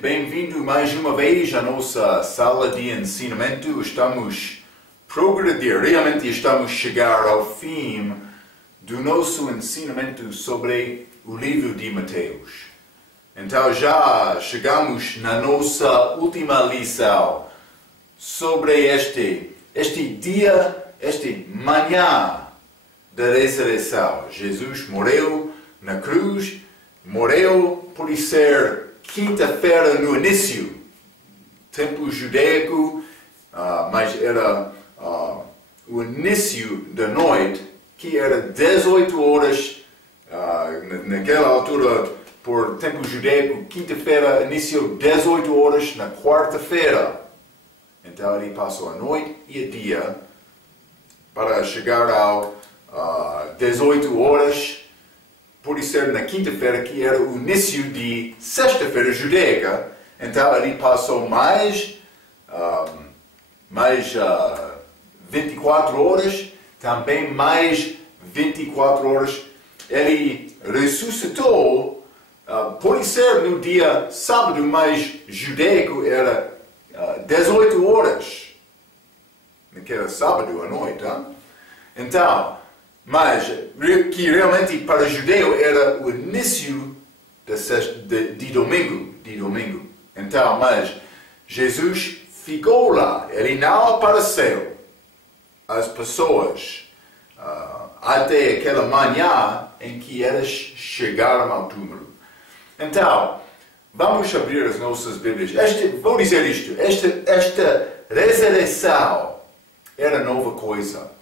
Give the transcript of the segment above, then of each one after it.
bem-vindo mais uma vez à nossa sala de ensinamento. Estamos progredindo, realmente estamos a chegar ao fim do nosso ensinamento sobre o livro de Mateus. Então já chegamos na nossa última lição sobre este dia, manhã da ressurreição. Jesus morreu na cruz, morreu por ser quinta-feira no início, tempo judaico, mas era o início da noite, que era 18 horas, naquela altura, por tempo judaico, quinta-feira, início 18 horas na quarta-feira. Então ele passou a noite e o dia para chegar ao 18 horas, por ser na quinta-feira, que era o início de sexta-feira judaica. Então ele passou mais 24 horas, também mais 24 horas. Ele ressuscitou, por ser no dia sábado, mas judaico era 18 horas, naquele sábado à noite. Então, mas que realmente para o judeu era o início de domingo. Então, mas Jesus ficou lá, ele não apareceu às pessoas até aquela manhã em que eles chegaram ao túmulo. Então, vamos abrir as nossas Bíblias. Vou dizer isto, esta ressurreição era nova coisa.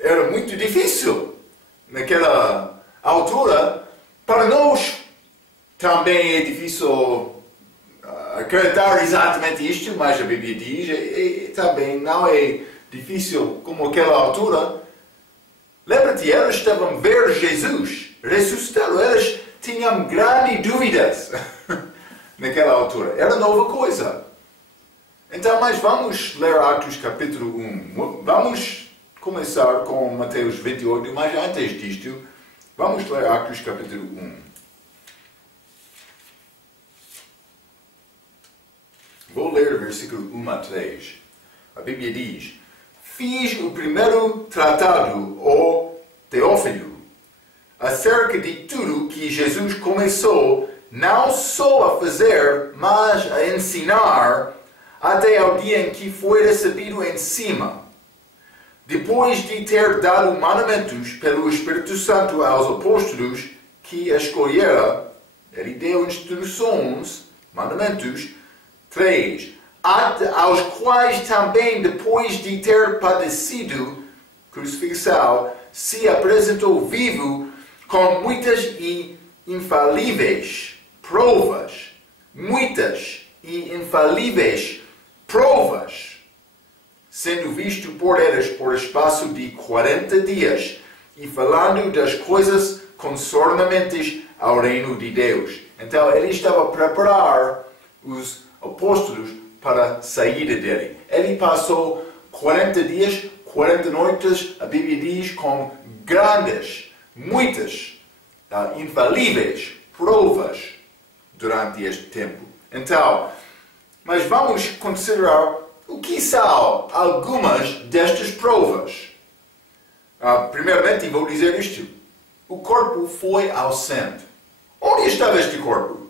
Era muito difícil naquela altura. Para nós também é difícil acreditar exatamente isto, mas a Bíblia diz, e também não é difícil como aquela altura. Lembra-te, eles estavam a ver Jesus ressuscitado, eles tinham grandes dúvidas naquela altura. Era nova coisa. Então, mas vamos ler Atos capítulo 1. Vamos começar com Mateus 28, mas antes disto, vamos ler Atos capítulo 1. Vou ler versículo 1 a 3. A Bíblia diz: fiz o primeiro tratado, ó Teófilo, acerca de tudo que Jesus começou, não só a fazer, mas a ensinar, até ao dia em que foi recebido em cima. Depois de ter dado mandamentos pelo Espírito Santo aos apóstolos que escolhera, ele deu instruções, mandamentos, 3, aos quais também, depois de ter padecido crucifixão, se apresentou vivo com muitas e infalíveis provas. Muitas e infalíveis provas, sendo visto por eles por espaço de 40 dias, e falando das coisas concernentes ao reino de Deus. Então ele estava a preparar os apóstolos para a saída dele. Ele passou 40 dias, 40 noites, a Bíblia diz, com grandes, muitas, infalíveis provas durante este tempo. Então, mas vamos considerar o que são algumas destas provas. Primeiramente, vou dizer isto. O corpo foi ausente. Onde estava este corpo?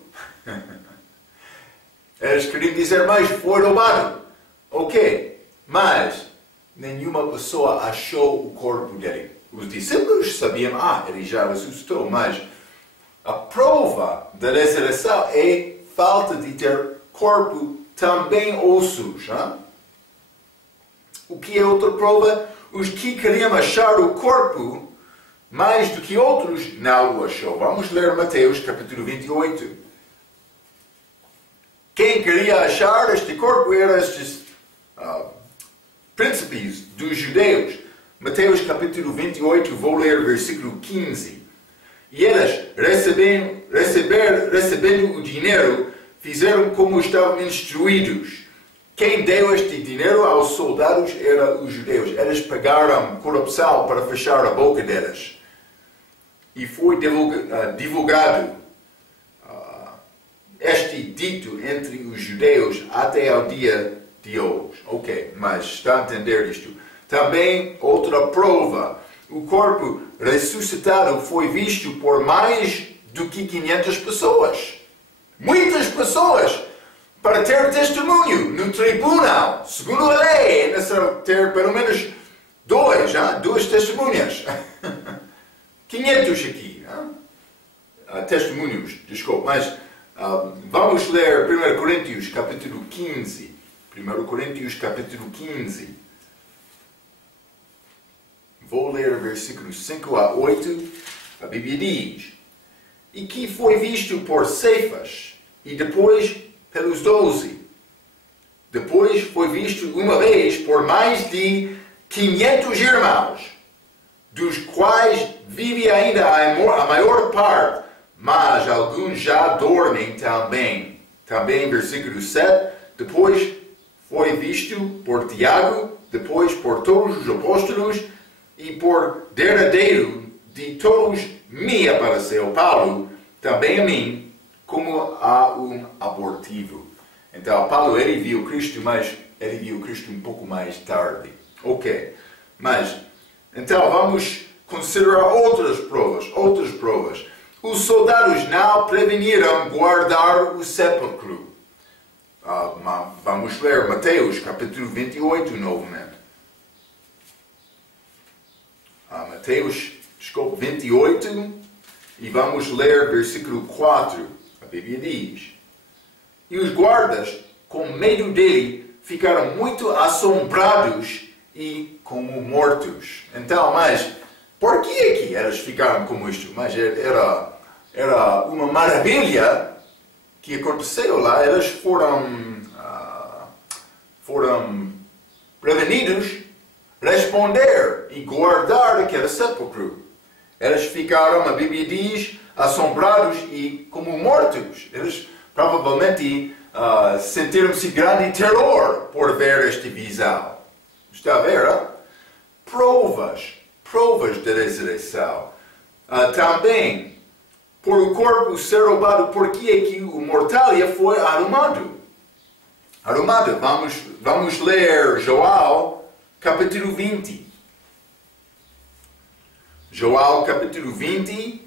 Eles queriam dizer, mas foi roubado. Ok, mas nenhuma pessoa achou o corpo dele. Os discípulos sabiam, ele já ressuscitou, mas a prova da ressurreição é falta de ter corpo, também ossos. O que é outra prova? Os que queriam achar o corpo, mais do que outros, não o achou. Vamos ler Mateus capítulo 28. Quem queria achar este corpo eram estes príncipes dos judeus. Mateus capítulo 28, vou ler versículo 15. E eles, recebendo o dinheiro, fizeram como estavam instruídos. Quem deu este dinheiro aos soldados eram os judeus. Eles pagaram corrupção para fechar a boca deles. E foi divulgado este dito entre os judeus até ao dia de hoje. Ok, mas está a entender isto? Também outra prova. O corpo ressuscitado foi visto por mais do que 500 pessoas. Muitas pessoas para ter testemunho no tribunal. Segundo a lei, é necessário ter pelo menos duas testemunhas. 500 aqui. Testemunhos, desculpa. Mas vamos ler 1 Coríntios capítulo 15. 1 Coríntios capítulo 15. Vou ler versículos 5 a 8. A Bíblia diz: E que foi visto por Cefas, e depois pelos 12. Depois foi visto uma vez por mais de 500 irmãos, dos quais vive ainda a maior parte, mas alguns já dormem também. Também versículo 7. Depois foi visto por Tiago, depois por todos os apóstolos, e por derradeiro de todos me apareceu Paulo, também a mim, como a um abortivo. Então, Paulo, ele viu Cristo, mas ele viu Cristo um pouco mais tarde. Ok, mas, então, vamos considerar outras provas. Os soldados não preveniram guardar o sepulcro. Vamos ler Mateus, capítulo 28, novamente. Mateus, 28, e vamos ler versículo 4. A Bíblia diz: E os guardas, com medo dele, ficaram muito assombrados e como mortos. Então, mas, por que é que eles ficaram como isto? Mas era uma maravilha que aconteceu lá. Eles foram prevenidos responder e guardar aquele sepulcro. Eles ficaram, a Bíblia diz, assombrados e como mortos. Eles provavelmente sentiram-se grande terror por ver esta visão. Está a ver? Provas da ressurreição. Também, por o corpo ser roubado, porque é que o mortalha foi arrumado? Vamos ler João, capítulo 20. João, capítulo 20.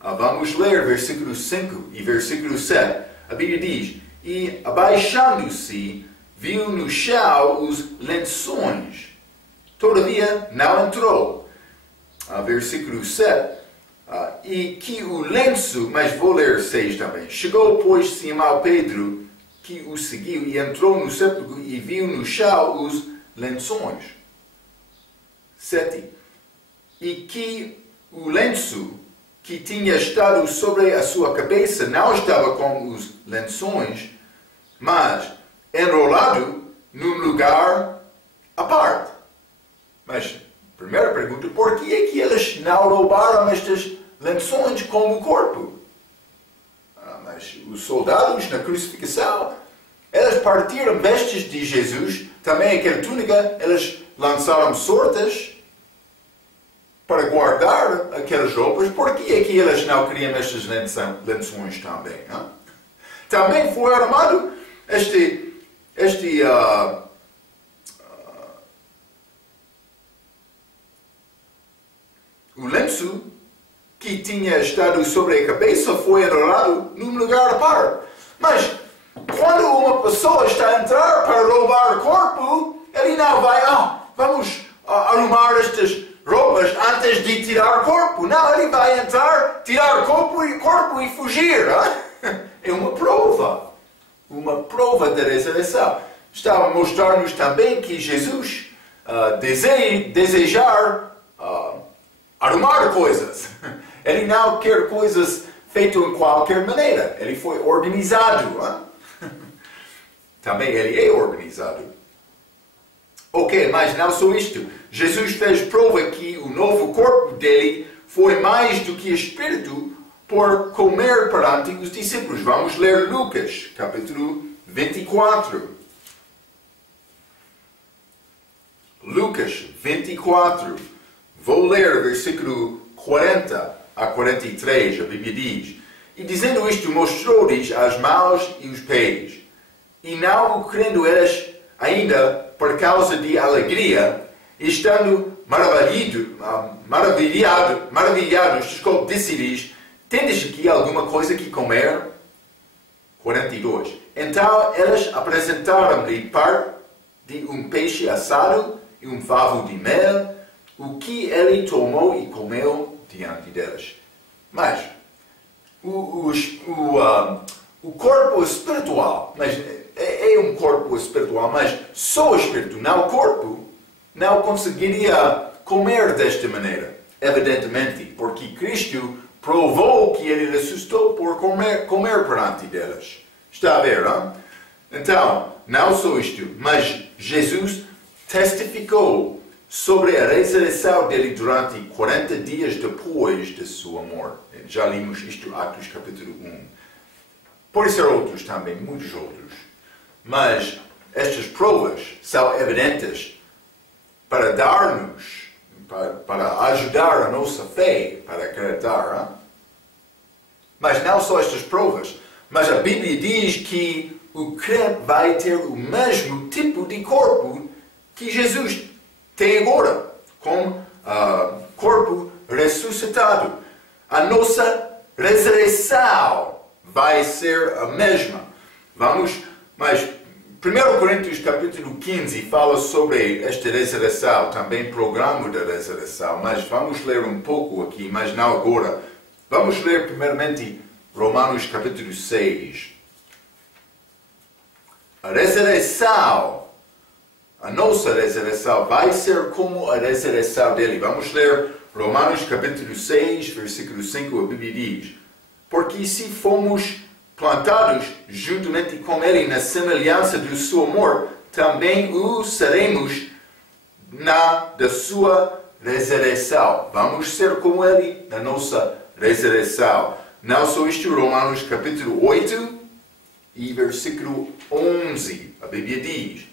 Vamos ler versículo 5 e versículo 7. A Bíblia diz: E abaixando-se, viu no chão os lençóis. Todavia não entrou. Versículo 7. E que o lenço, mas vou ler 6 também. Chegou, pois, Simão Pedro, que o seguiu, e entrou no sepulcro e viu no chão os lençóis. 7. E que o lenço que tinha estado sobre a sua cabeça não estava com os lençóis, mas enrolado num lugar à parte. Mas, primeira pergunta, por que é que eles não roubaram estes lençóis com o corpo? Mas os soldados na crucificação, eles partiram vestes de Jesus, também aquela túnica, eles lançaram sortes para guardar aquelas roupas. Por que é que eles não queriam estes lençóis também? Não? Também foi armado o lenço que tinha estado sobre a cabeça foi enrolado num lugar à parte. Mas quando uma pessoa está a entrar para roubar o corpo, ele não vai, vamos arrumar estas roupas antes de tirar o corpo. Não, ele vai entrar, tirar o corpo e fugir. É uma prova da ressurreição. Está a mostrar-nos também que Jesus desejar arrumar coisas. Ele não quer coisas feitas em qualquer maneira. Ele foi organizado. Também ele é organizado. Ok, mas não só isto. Jesus fez prova que o novo corpo dele foi mais do que espírito por comer perante os discípulos. Vamos ler Lucas, capítulo 24. Lucas 24. Vou ler versículo 40 a 43. A Bíblia diz: E dizendo isto, mostrou-lhes as mãos e os pés. E não o crendo eles ainda por causa de alegria, estando maravilhados, disse-lhes: tendes aqui alguma coisa que comer? 42. Então eles apresentaram-lhe parte de um peixe assado e um favo de mel, o que ele tomou e comeu diante deles. Mas o corpo espiritual, mas é um corpo espiritual, mas só o espírito, não o corpo, não conseguiria comer desta maneira, evidentemente, porque Cristo provou que ele ressuscitou por comer perante deles. Está a ver, não? Então, não só isto, mas Jesus testificou sobre a ressurreição dele durante 40 dias depois de sua morte. Já limos isto, Atos capítulo 1. Pode ser outros também, muitos outros. Mas estas provas são evidentes para dar-nos, para ajudar a nossa fé, para acreditar. Hein? Mas não só estas provas, mas a Bíblia diz que o crente vai ter o mesmo tipo de corpo que Jesus tem agora, como corpo ressuscitado. A nossa ressurreição vai ser a mesma. Mas 1 Coríntios capítulo 15 fala sobre esta ressurreição, também programa da ressurreição, mas vamos ler um pouco aqui, mas não agora. Vamos ler primeiramente Romanos capítulo 6. A ressurreição, a nossa ressurreição vai ser como a ressurreição dele. Vamos ler Romanos capítulo 6, versículo 5, a Bíblia diz: porque se fomos plantados juntamente com ele na semelhança do seu amor, também o seremos da sua ressurreição. Vamos ser como ele na nossa ressurreição. Não só isto, Romanos capítulo 8 e versículo 11. A Bíblia diz: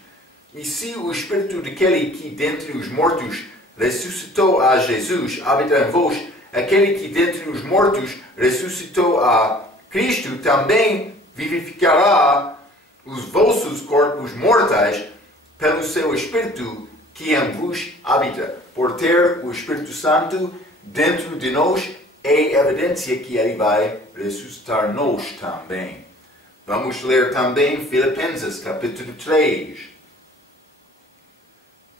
e se o Espírito daquele que dentre os mortos ressuscitou a Jesus habita em vós, aquele que dentre os mortos ressuscitou a Cristo também vivificará os vossos corpos mortais pelo seu Espírito que em vos habita. Por ter o Espírito Santo dentro de nós, é evidência que ele vai ressuscitar nós também. Vamos ler também Filipenses capítulo 3.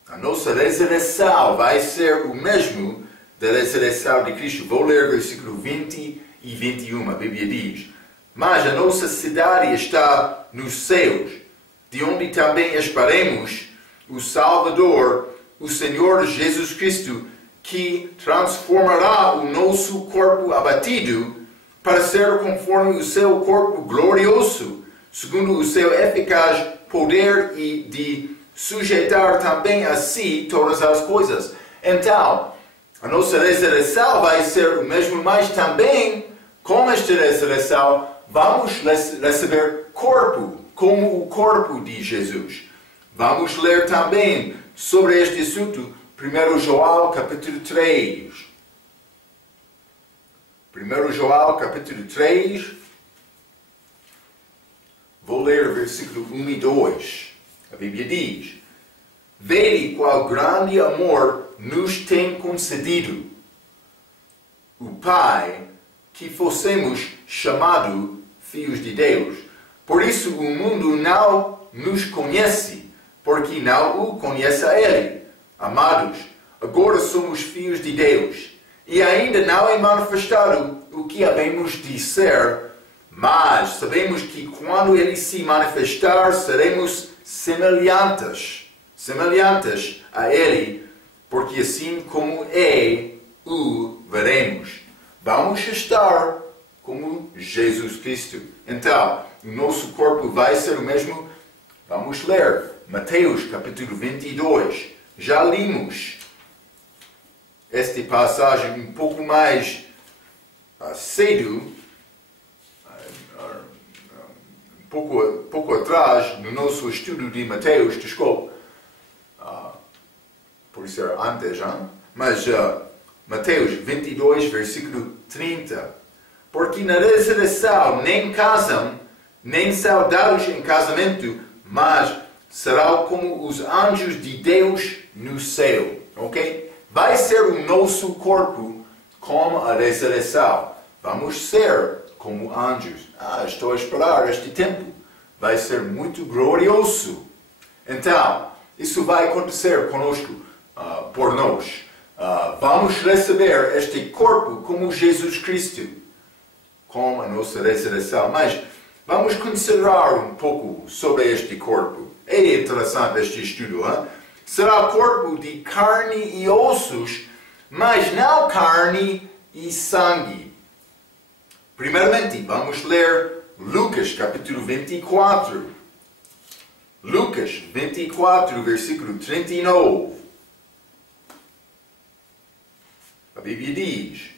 A nossa ressurreição vai ser o mesmo da ressurreição de Cristo. Vou ler versículo 20 e 21. A Bíblia diz: mas a nossa cidade está nos céus, de onde também esperemos o Salvador, o Senhor Jesus Cristo, que transformará o nosso corpo abatido para ser conforme o seu corpo glorioso, segundo o seu eficaz poder e de sujeitar também a si todas as coisas. Então, a nossa ressurreição vai ser o mesmo, mas também, com esta ressurreição, vamos receber corpo, como o corpo de Jesus. Vamos ler também sobre este assunto 1 João capítulo 3. 1 João capítulo 3. Vou ler o versículo 1 e 2. A Bíblia diz: vede qual grande amor nos tem concedido o Pai, que fossemos chamados filhos de Deus. Por isso o mundo não nos conhece, porque não o conhece a Ele. Amados, agora somos filhos de Deus, e ainda não é manifestado o que havemos de ser, mas sabemos que quando Ele se manifestar, seremos semelhantes a Ele, porque assim como é, o veremos. Vamos estar como Jesus Cristo. Então, o nosso corpo vai ser o mesmo. Vamos ler Mateus capítulo 22. Já limos esta passagem um pouco mais cedo, pouco atrás, no nosso estudo de Mateus, desculpe, por ser antes, mas Mateus 22, versículo 30. porque na ressurreição nem casam, nem são dados em casamento, mas serão como os anjos de Deus no céu. Ok? Vai ser o nosso corpo com a ressurreição. Vamos ser como anjos. Estou a esperar este tempo. Vai ser muito glorioso. Então, isso vai acontecer conosco, por nós. Vamos receber este corpo como Jesus Cristo, com a nossa ressurreição. Mas vamos considerar um pouco sobre este corpo. É interessante este estudo. Hein? Será corpo de carne e ossos, mas não carne e sangue. Primeiramente, vamos ler Lucas capítulo 24. Lucas 24, versículo 39. A Bíblia diz: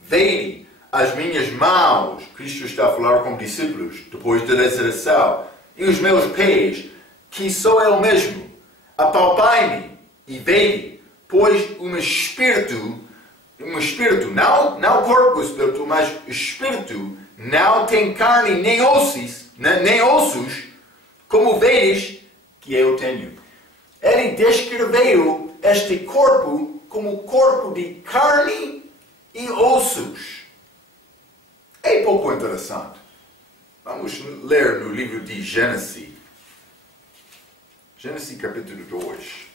Vede as minhas mãos, Cristo está a falar com discípulos depois da ressurreição, e os meus pés, que sou eu mesmo. Apalpai-me e vede, pois um espírito, não corpo espírito, mas espírito, não tem carne nem ossos, como vedes que eu tenho. Ele descreveu este corpo como corpo de carne e ossos. É pouco interessante. Vamos ler no livro de Gênesis. Gênesis capítulo 2.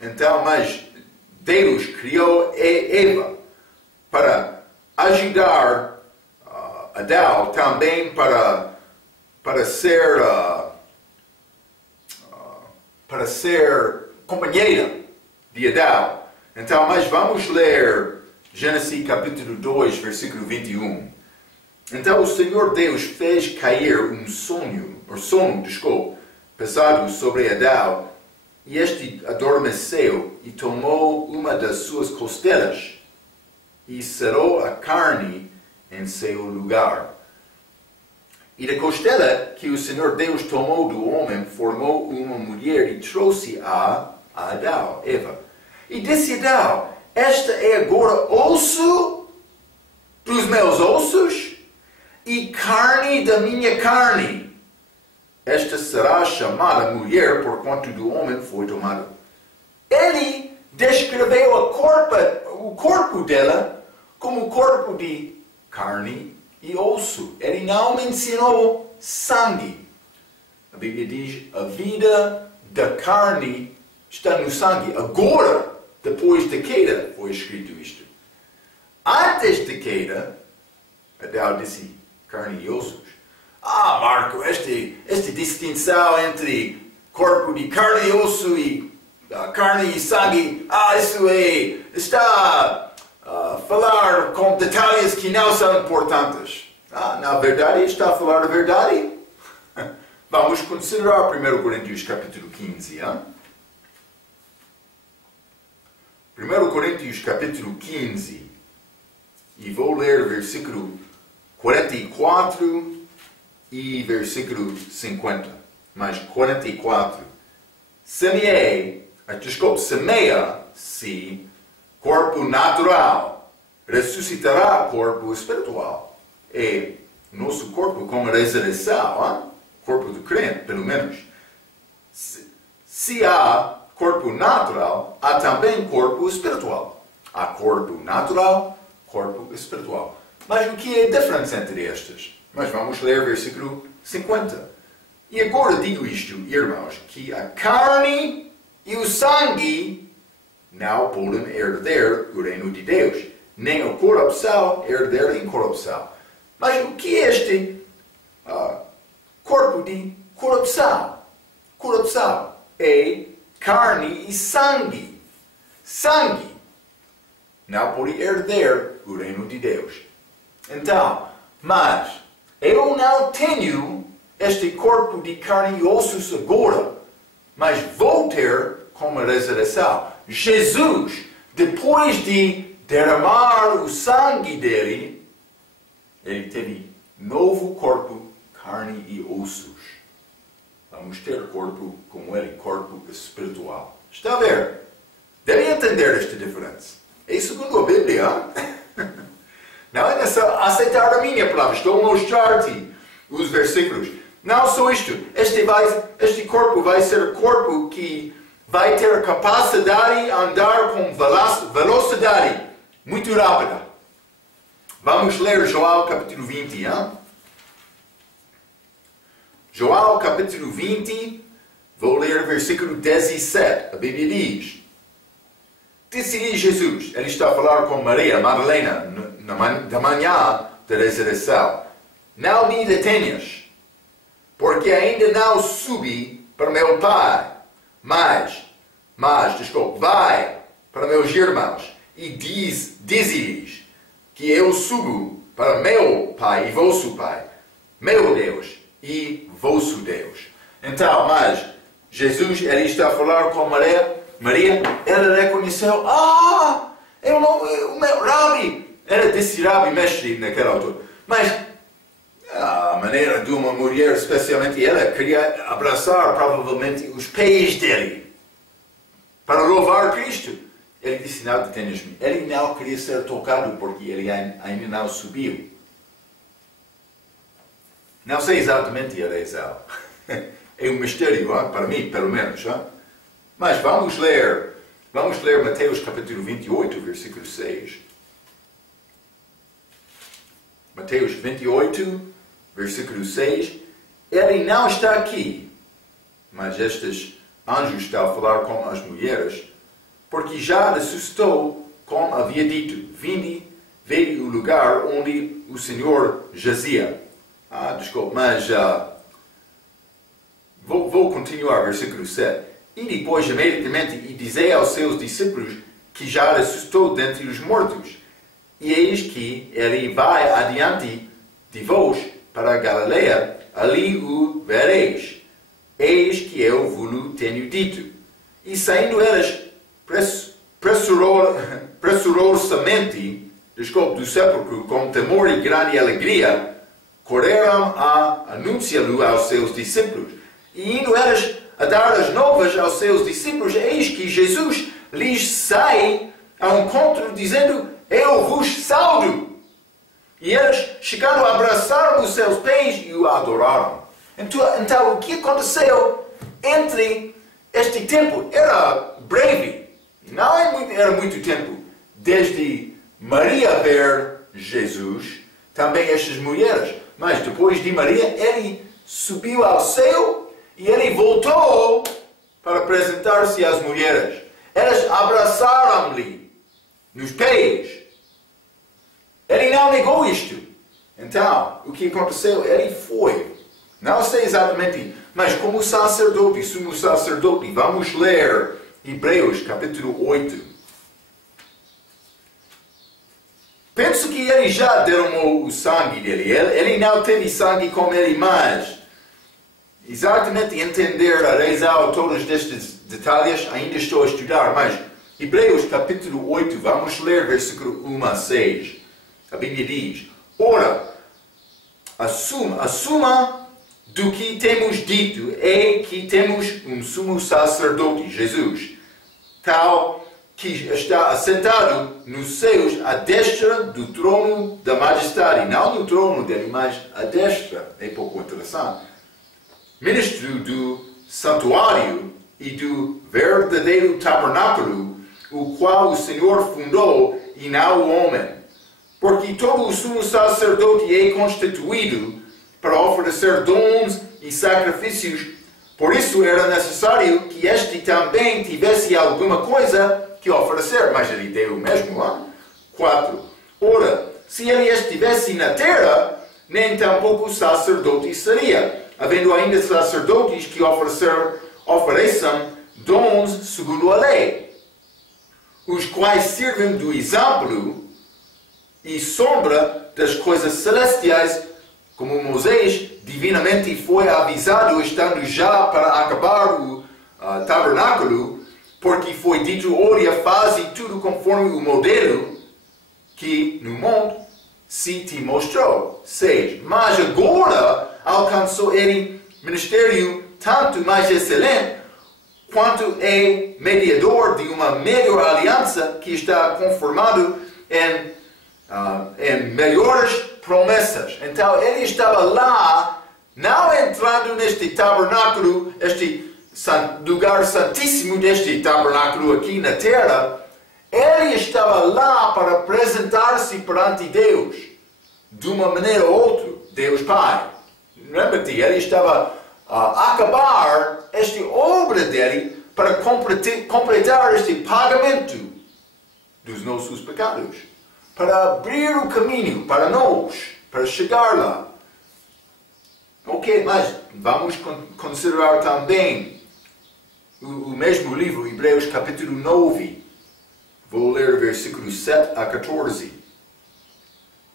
Então, mas Deus criou Eva para ajudar Adão também para ser companheira de Adão. Então, mas vamos ler Gênesis capítulo 2, versículo 21. Então o Senhor Deus fez cair um sono pesado sobre Adão, e este adormeceu e tomou uma das suas costelas e cerrou a carne em seu lugar. E da costela que o Senhor Deus tomou do homem, formou uma mulher e trouxe a Adão, Eva. E disse Adão: esta é agora osso dos meus ossos e carne da minha carne. Esta será chamada mulher, porquanto do homem foi tomada. Ele descreveu o corpo dela como corpo de carne e osso. Ele não mencionou sangue. A Bíblia diz: a vida da carne está no sangue. Agora, depois da queda, foi escrito isto. Antes da queda, Adão disse carne e ossos. Marco, esta distinção entre corpo de carne e osso e carne e sangue, está a falar com detalhes que não são importantes. Na verdade, está a falar a verdade. Vamos considerar 1 Coríntios capítulo 15. 1 Coríntios capítulo 15. E vou ler versículo 44 e versículo 50. Mas 44. Semeia-se corpo natural, ressuscitará corpo espiritual. É nosso corpo com a ressurreição, corpo do crente, pelo menos. Se há corpo natural, há também corpo espiritual. Há corpo natural, corpo espiritual. Mas o que é a diferença entre estes? Mas vamos ler versículo 50. E agora digo isto, irmãos, que a carne e o sangue não podem herder o reino de Deus, nem a corrupção herder a incorrupção. Mas o que é este corpo de corrupção? Corrupção é carne e sangue. Sangue não pode herder o reino de Deus. Então, mas eu não tenho este corpo de carne e ossos agora, mas vou ter com a ressurreição. Jesus, depois de derramar o sangue dele, ele teve novo corpo, carne e ossos. Vamos ter corpo como ele, corpo espiritual. Está a ver? Deve entender esta diferença? É segundo a Bíblia. Não é nessa aceitar a minha palavra. Estou a mostrar-te os versículos. Não só isto. Este corpo vai ser corpo que vai ter a capacidade de andar com velocidade muito rápida. Vamos ler João capítulo 20. Hein? João capítulo 20, vou ler versículo 17. A Bíblia diz: Disse-lhe Jesus, ele está a falar com Maria Madalena da manhã da ressurreição: Não me detenhas, porque ainda não subi para meu Pai, mas, vai para meus irmãos e dize-lhes que eu subo para meu Pai e vosso Pai, meu Deus e vosso Deus. Então, mas Jesus, ele está a falar com Maria, ela reconheceu, o meu Rabi. Ela disse Rabi mestre naquela altura. Mas a maneira de uma mulher, especialmente ela, queria abraçar provavelmente os pés dele para louvar Cristo. Ele disse, não detenhas-me. Ele não queria ser tocado porque ele ainda não subiu. Não sei exatamente a razão. É um mistério, para mim, pelo menos. Mas vamos ler Mateus capítulo 28, versículo 6. Mateus 28, versículo 6. Ele não está aqui, mas estes anjos estão a falar com as mulheres, porque já ressuscitou, como havia dito. Vinde, veio o lugar onde o Senhor jazia. Desculpe, mas vou continuar, versículo 7. E depois, imediatamente, e dizei aos seus discípulos que já ressuscitou dentre os mortos. E eis que ele vai adiante de vós para a Galileia, ali o vereis. Eis que eu vos tenho dito. E saindo eles pressurosamente do sepulcro, com temor e grande alegria, correram a anunciá-lo aos seus discípulos. E indo eles a dar as novas aos seus discípulos, eis que Jesus lhes sai ao encontro, dizendo, eu vos saudo. E eles chegaram a abraçar os seus pés e o adoraram. Então, o que aconteceu entre este tempo? Era breve. Não era muito tempo. Desde Maria ver Jesus, também estas mulheres. Mas depois de Maria, ele subiu ao céu e ele voltou para apresentar-se às mulheres. Elas abraçaram-lhe nos pés. Ele não negou isto. Então, o que aconteceu? Ele foi. Não sei exatamente, mas como sacerdote, sumo sacerdote, vamos ler Hebreus capítulo 8. Penso que ele já derramou o sangue dele. Ele não teve sangue como ele, mas exatamente entender a razão, todos estes detalhes, ainda estou a estudar, mas Hebreus capítulo 8, vamos ler versículo 1 a 6. A Bíblia diz, ora, assuma do que temos dito é que temos um sumo sacerdote, Jesus, tal que está assentado nos céus à destra do trono da majestade. Não no trono dele, mas à destra. É pouco interessante. Ministro do santuário e do verdadeiro tabernáculo, o qual o Senhor fundou e não o homem. Porque todo o sumo sacerdote é constituído para oferecer dons e sacrifícios. Por isso era necessário que este também tivesse alguma coisa que oferecer. Mas ele deu o mesmo. 4. Ora, se ele estivesse na terra, nem tampouco sacerdote seria, havendo ainda sacerdotes que ofereçam dons segundo a lei, os quais servem do exemplo e sombra das coisas celestiais, como Moisés divinamente foi avisado, estando já para acabar o tabernáculo, porque foi dito, olha, faze tudo conforme o modelo que no monte se te mostrou. 6. Mas agora alcançou ele ministério tanto mais excelente, quanto é mediador de uma melhor aliança que está conformado em melhores promessas. Então ele estava lá, não entrando neste tabernáculo, este lugar santíssimo deste tabernáculo aqui na terra. Ele estava lá para apresentar-se perante Deus, de uma maneira ou outra, Deus Pai. Lembra-te, ele estava a acabar esta obra dele para completar este pagamento dos nossos pecados, para abrir o caminho para nós, para chegar lá. Ok, mas vamos considerar também o mesmo livro, Hebreus capítulo 9. Vou ler versículos 7 a 14.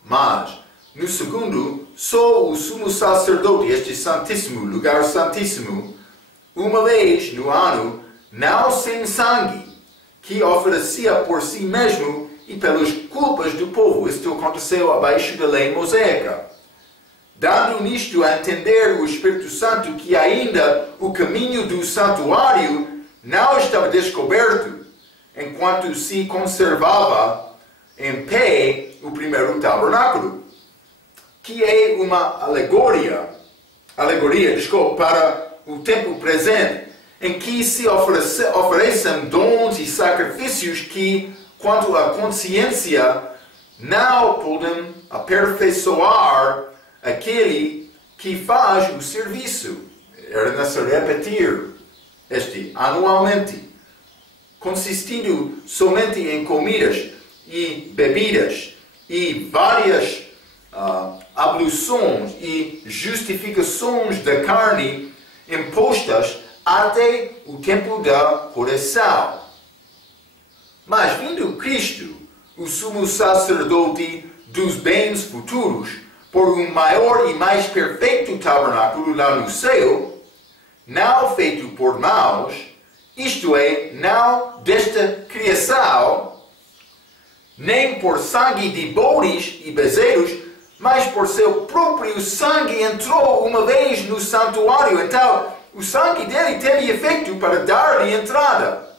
Mas, no segundo, só o sumo sacerdote, este santíssimo, lugar santíssimo, uma vez no ano, não sem sangue, que oferecia por si mesmo e pelas culpas do povo. Isto aconteceu abaixo da lei mosaica. Dando nisto a entender o Espírito Santo que ainda o caminho do santuário não estava descoberto, enquanto se conservava em pé o primeiro tabernáculo, que é uma alegoria para o tempo presente, em que se oferecem dons e sacrifícios que, quanto à consciência, não podem aperfeiçoar aquele que faz o serviço. Era necessário repetir este anualmente, consistindo somente em comidas e bebidas e várias abluções e justificações da carne impostas até o tempo da correção. Mas vindo Cristo, o sumo sacerdote dos bens futuros, por um maior e mais perfeito tabernáculo lá no céu, não feito por mãos, isto é, não desta criação, nem por sangue de bodes e bezerros, mas por seu próprio sangue entrou uma vez no santuário. Então, o sangue dele teve efeito para dar-lhe entrada,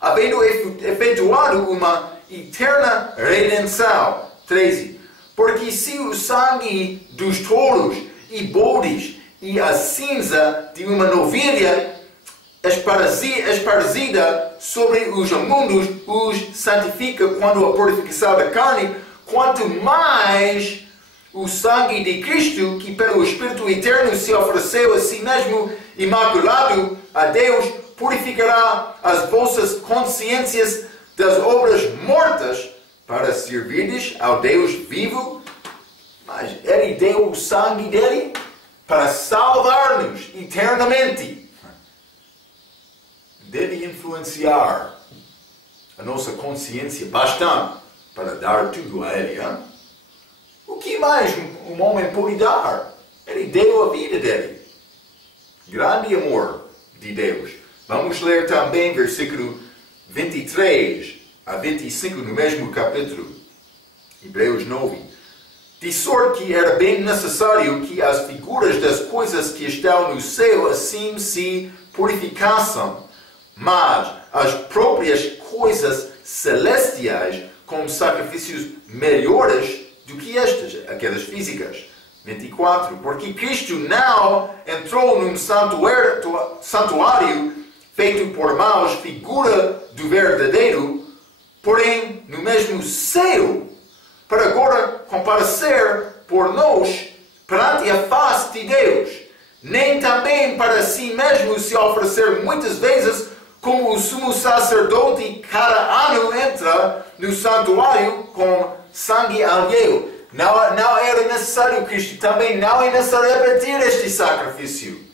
havendo efetuado uma eterna redenção. 13. Porque se o sangue dos touros e bodes e a cinza de uma novilha esparzida sobre os imundos os santifica quando a purificação da carne, quanto mais o sangue de Cristo, que pelo Espírito Eterno se ofereceu a si mesmo imaculado a Deus, purificará as vossas consciências das obras mortas para servirdes ao Deus vivo. Mas Ele deu o sangue dele para salvar-nos eternamente. Deve influenciar a nossa consciência bastante para dar tudo a Ele. Hein? O que mais um homem pode dar? Ele deu a vida dele. Grande amor de Deus. Vamos ler também versículo 23 a 25 no mesmo capítulo. Hebreus 9. De sorte que era bem necessário que as figuras das coisas que estão no céu assim se purificassem, mas as próprias coisas celestiais com sacrifícios melhores do que estas, aquelas físicas. 24. Porque Cristo não entrou num santuário feito por mãos, figura do verdadeiro, porém no mesmo céu, para agora comparecer por nós perante a face de Deus, nem também para si mesmo se oferecer muitas vezes, como o sumo sacerdote cada ano entra no santuário com sangue alheio. Não era necessário, Cristo também não é necessário repetir este sacrifício.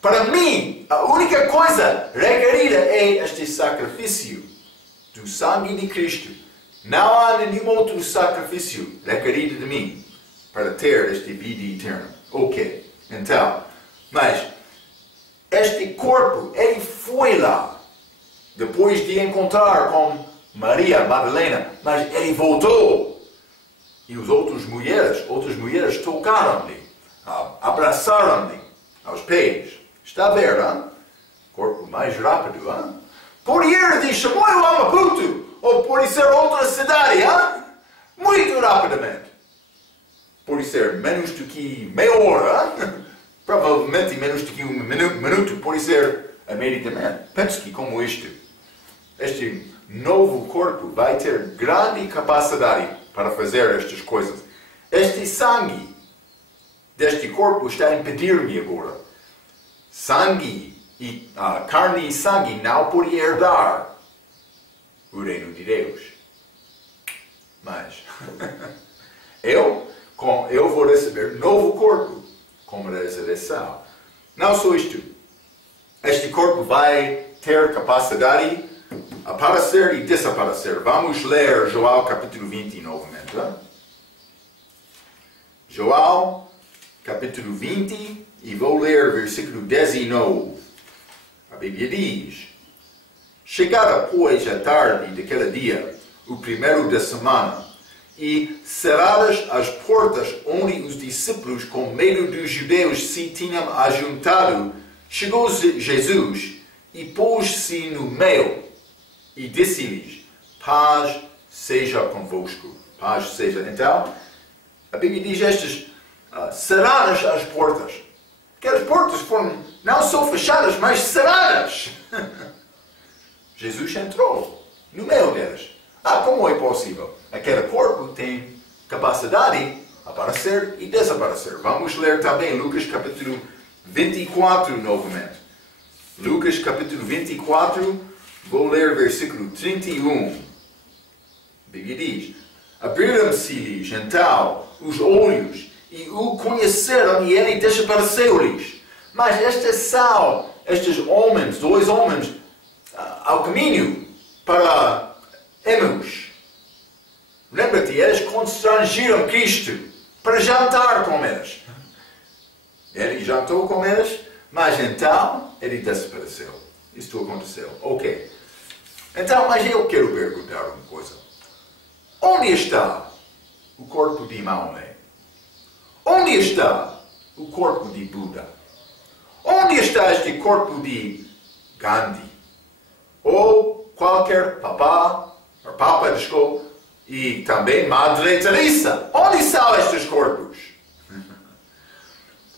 Para mim, a única coisa requerida é este sacrifício do sangue de Cristo. Não há nenhum outro sacrifício requerido de mim para ter esta vida eterna. Ok, então, mas este corpo, ele foi lá, depois de encontrar com Maria Madalena, mas ele voltou. E as outras mulheres tocaram-lhe, abraçaram-lhe aos pés. Está a ver, hein? Corpo mais rápido, hein? Pode ir de Chimoio a Maputo, ou pode ser outra cidade, hein? Muito rapidamente. Pode ser menos do que meia hora, hein? Provavelmente menos do que minuto, pode ser imediatamente. Pense que como este novo corpo vai ter grande capacidade para fazer estas coisas. Este sangue deste corpo está a impedir-me agora. Sangue e carne e sangue não podem herdar o reino de Deus. Mas eu vou receber novo corpo como ressurreição. Não só isto. Este corpo vai ter capacidade de aparecer e desaparecer. Vamos ler João capítulo 20 novamente. Hein? João capítulo 20 e vou ler versículo 19. A Bíblia diz: chegada, pois, a tarde daquele dia, o primeiro da semana, e cerradas as portas onde os discípulos, com medo dos judeus, se tinham ajuntado, chegou Jesus e pôs-se no meio e disse-lhes: paz seja convosco. Paz seja. Então, a Bíblia diz estas, cerradas as portas. Aquelas portas foram não só fechadas, mas cerradas. Jesus entrou no meio delas. Como é possível? Aquele corpo tem capacidade de aparecer e desaparecer. Vamos ler também Lucas capítulo 24 novamente. Lucas capítulo 24, vou ler versículo 31. A Bíblia diz: abriram-se-lhes então os olhos e o conheceram, e ele desapareceu-lhes. Mas estes homens, dois homens, ao caminho para Emaús. Lembra-te, eles constrangiram Cristo para jantar com eles. Ele jantou com eles, mas então ele desapareceu. Isto aconteceu. Ok. Então, mas eu quero perguntar uma coisa. Onde está o corpo de Maomé? Onde está o corpo de Buda? Onde está este corpo de Gandhi? Ou qualquer papa, desculpa, e também Madre Teresa? Onde são estes corpos?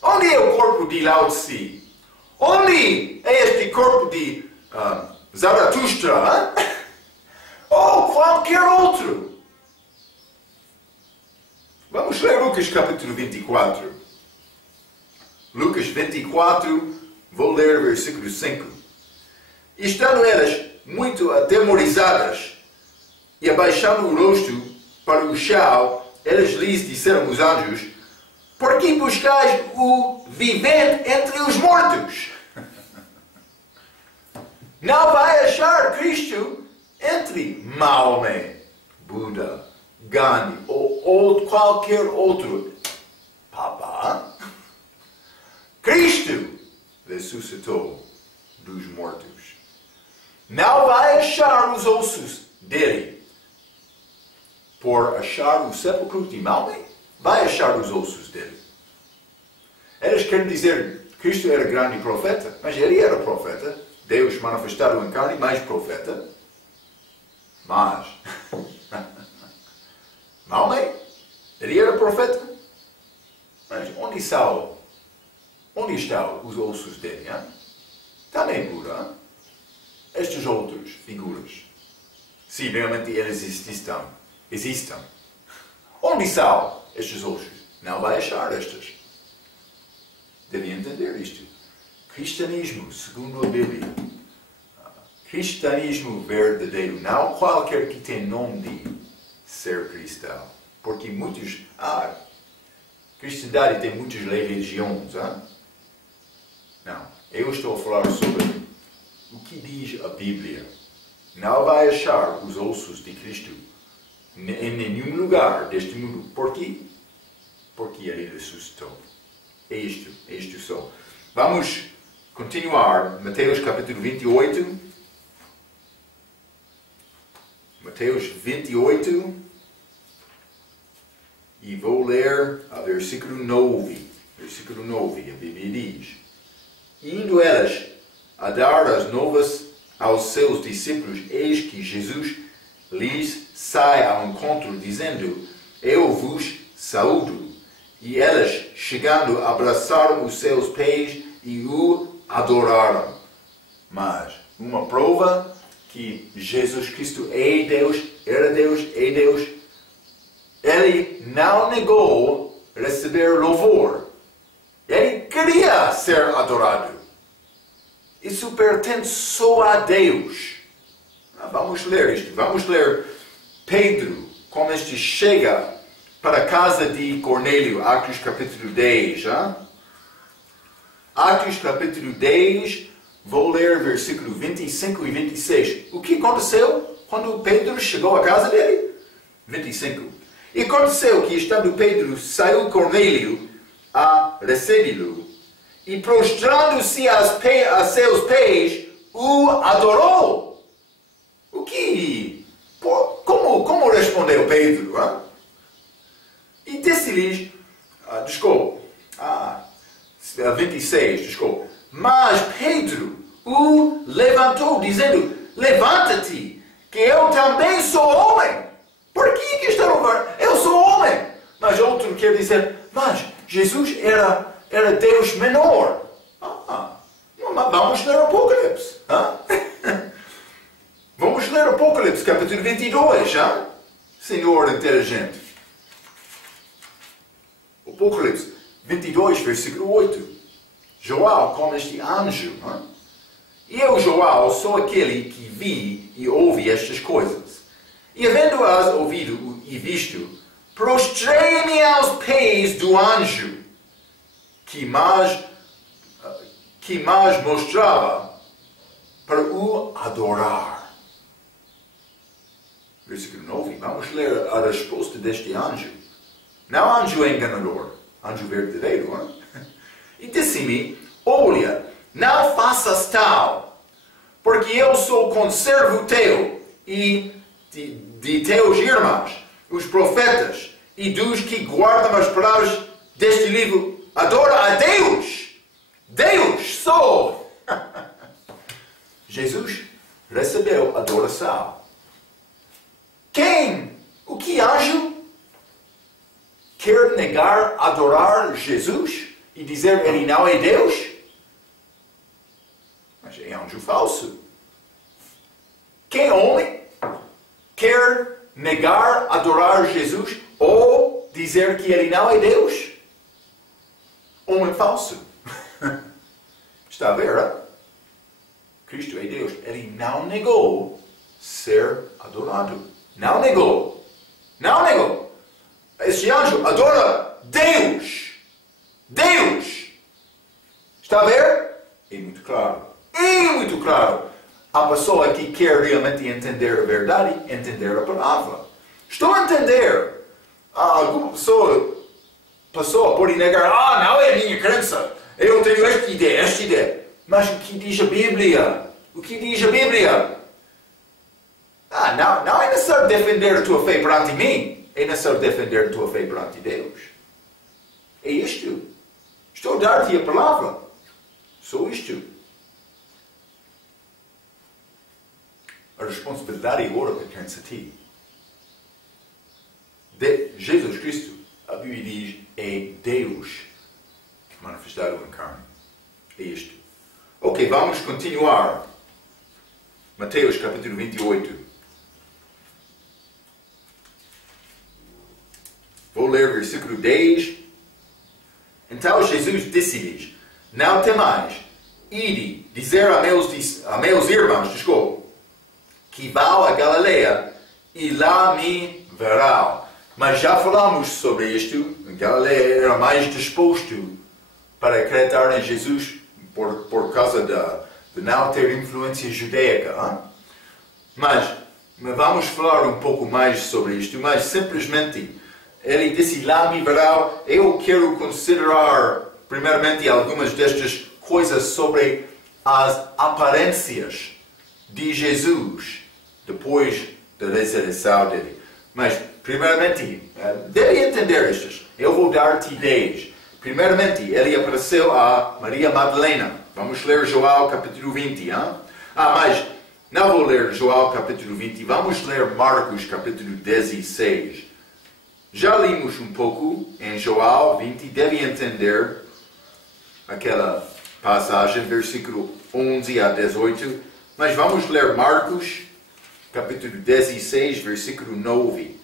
Onde é o corpo de Lao Tse? Onde é este corpo de Zaratustra? Ou qualquer outro? Vamos ler Lucas capítulo 24. Lucas 24, vou ler versículo 5. Estando elas muito atemorizadas e abaixando o rosto para o chão, elas lhes disseram os anjos: por que buscais o vivente entre os mortos? Não vai achar Cristo entre Maomé, Buda, Gandhi ou qualquer outro papa. Cristo ressuscitou dos mortos. Não vai achar os ossos dele. Por achar o sepulcro de Maomé, vai achar os ossos dele. Eles querem dizer que Cristo era grande profeta, mas ele era profeta. Deus manifestado em carne, mais profeta. Mas Maomé, ele era profeta. Mas onde estão os ossos dele? Hein? Também Buda. Hein? Estes outros figuras, se realmente eles existam. Onde estão estes ossos? Não vai achar estes. Deve entender isto. Cristianismo, segundo a Bíblia, cristianismo verdadeiro, não qualquer que tem nome de ser cristão. Porque cristandade tem muitas religiões. Hein? Não, eu estou a falar sobre o que diz a Bíblia. Não vai achar os ossos de Cristo em nenhum lugar deste mundo. Por quê? Porque ele ressuscitou. É isto só. Vamos continuar. Mateus capítulo 28. Mateus 28. E vou ler a versículo 9. Versículo 9, a Bíblia diz: indo elas a dar as novas aos seus discípulos, eis que Jesus lhes sai ao encontro, dizendo: eu vos saúdo. E elas, chegando, abraçaram os seus pés e o adoraram. Mas uma prova que Jesus Cristo é Deus, era Deus, é Deus, ele não negou receber louvor. Ele queria ser adorado. Isso pertence só a Deus. Vamos ler isto. Vamos ler Pedro, como este chega para a casa de Cornélio, Atos capítulo 10. Atos capítulo 10, vou ler versículo 25 e 26. O que aconteceu quando Pedro chegou à casa dele? 25. E aconteceu que, estando Pedro, saiu Cornélio a recebê-lo, e prostrando-se a seus pés, o adorou. O que? Como respondeu Pedro? E disse-lhes, 26, mas Pedro o levantou, dizendo: levanta-te, que eu também sou homem. Por que está louvando? Eu sou homem. Mas outro quer dizer: mas Jesus era Deus menor. Vamos ler Apocalipse. Vamos ler Apocalipse, capítulo 22. Senhor inteligente. Apocalipse 22, versículo 8. João, como este anjo. E eu, João, sou aquele que vi e ouvi estas coisas. E havendo-as ouvido e visto, prostrei-me aos pés do anjo, que mais mostrava para o adorar. Versículo 9. Vamos ler a resposta deste anjo. Não anjo enganador, anjo verdadeiro. E disse-me: olha, não faças tal, porque eu sou conservo teu e de teus irmãos, os profetas, e dos que guardam as palavras deste livro. Adora a Deus. Deus sou. Jesus recebeu adoração. Quem? O que anjo quer negar adorar Jesus e dizer ele não é Deus? Mas é anjo falso. Quem homem quer negar adorar Jesus ou dizer que ele não é Deus? Homem falso. Está a ver? Cristo é Deus. Ele não negou ser adorado. Não negou. Não negou. Este anjo adora Deus. Deus. Está a ver? É muito claro. É muito claro. A pessoa que quer realmente entender a verdade, entender a palavra. Estou a entender. Alguma pessoa pode negar: não é a minha crença. Eu tenho esta ideia. Mas o que diz a Bíblia? O que diz a Bíblia? Não é necessário defender a tua fé perante mim. É necessário defender a tua fé perante Deus. É isto. Estou a dar-te a palavra. Só isto. A responsabilidade agora pertence a ti. Jesus Cristo, a Bíblia diz, é Deus manifestado em carne. É isto. Ok, vamos continuar. Mateus capítulo 28. Vou ler versículo 10. Então Jesus disse-lhes: não temais, ide dizer a meus irmãos, que vão a Galileia e lá me verão. Mas já falamos sobre isto. Galileia era mais disposto para acreditar em Jesus por causa de não ter influência judaica. Mas vamos falar um pouco mais sobre isto. Mas simplesmente, ele disse: lá me verão. Eu quero considerar primeiramente algumas destas coisas sobre as aparências de Jesus depois da ressurreição dele. Mas, primeiramente, deve entender estas. Eu vou dar-te ideias. Primeiramente, ele apareceu a Maria Madalena. Vamos ler João capítulo 20. Hein? Mas não vou ler João capítulo 20. Vamos ler Marcos capítulo 16. Já lemos um pouco em João 20. Deve entender aquela passagem, versículo 11 a 18. Mas vamos ler Marcos capítulo 16, versículo 9.